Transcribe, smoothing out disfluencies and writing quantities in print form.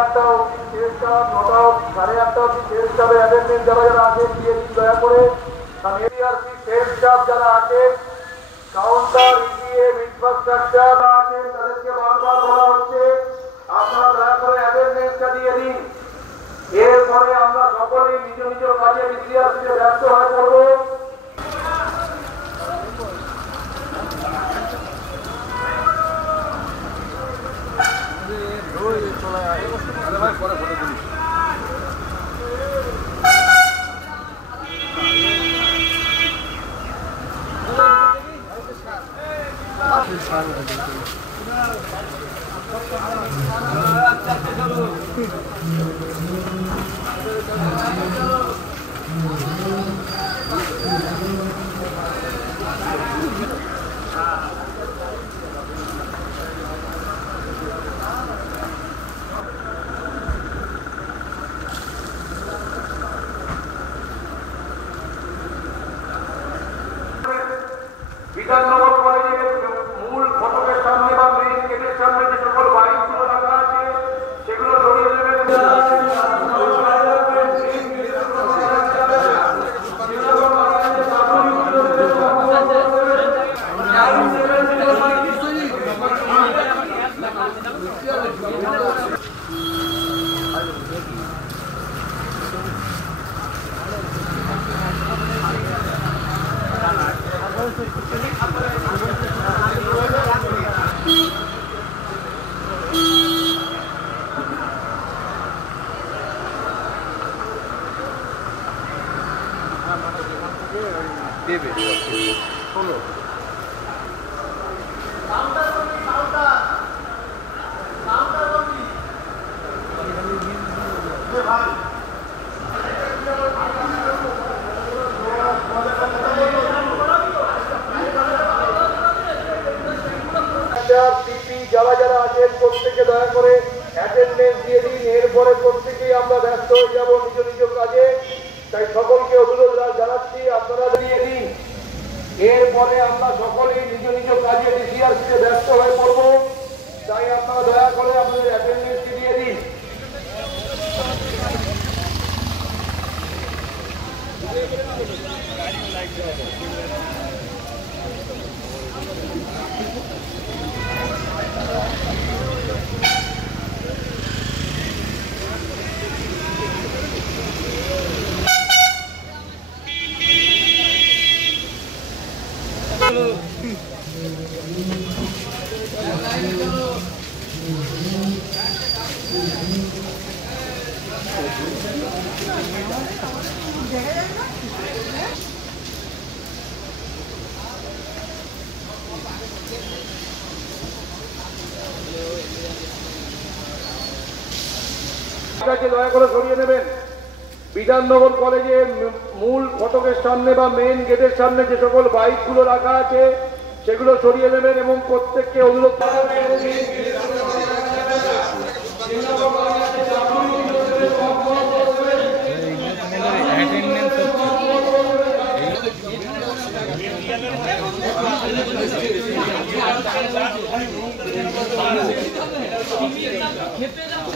8টা অবধি শেষ কাজ, 9টা অবধি 8:30 অবধি শেষ কাজে অ্যাটেন্ডেন্স যারা যারা আছেন দিয়ে দিন দয়া করে। কারণ এডিআরসি শেষ স্টাফ যারা আছেন, কাউন্টার, ইডিএম, ইনফ্রাস্ট্রাকচার আছেন, তাদেরকে বারবার বলা হচ্ছে আপনারা দয়া করে অ্যাটেন্ডেন্সটা দিয়ে দিন। এরপরে আমরা সকলেই নিজ নিজ কাজে এডিআরসিতে ব্যস্ত হয়ে পড়বো। বিধাননগর কলেজের মূল ফটকের সামনে বা মেইন গেটের সামনে যে সকল বাইকগুলো রাখা আছে সেগুলো সরিয়ে দেবেন। দেবে শোনো যারা যারা আছেন প্রত্যেকে দয়া করে অ্যাটেন্ডেন্স দিয়ে দিন। এরপরে প্রত্যেকেই আমরা ব্যস্ত হয়ে যাব নিজ নিজ কাজে, তাই সকলকে অনুরোধ জানাচ্ছি আপনারা দিয়ে দিন। এরপরে আমরা সকলেই নিজ নিজ কাজে ডিসিআরসিতে ব্যস্ত হয়ে পড়ব, তাই আপনারা দয়া করে আপনাদের অ্যাটেন্ডেন্সটি দিয়ে দিন। দয়া করে সরিয়ে নেবেন। বিধাননগর কলেজের মূল ফটকের সামনে বা মেইন গেটের সামনে যে সকল বাইকগুলো রাখা আছে সেগুলো সরিয়ে নেবেন এবং প্রত্যেককে অনুরোধ খেতে যাবো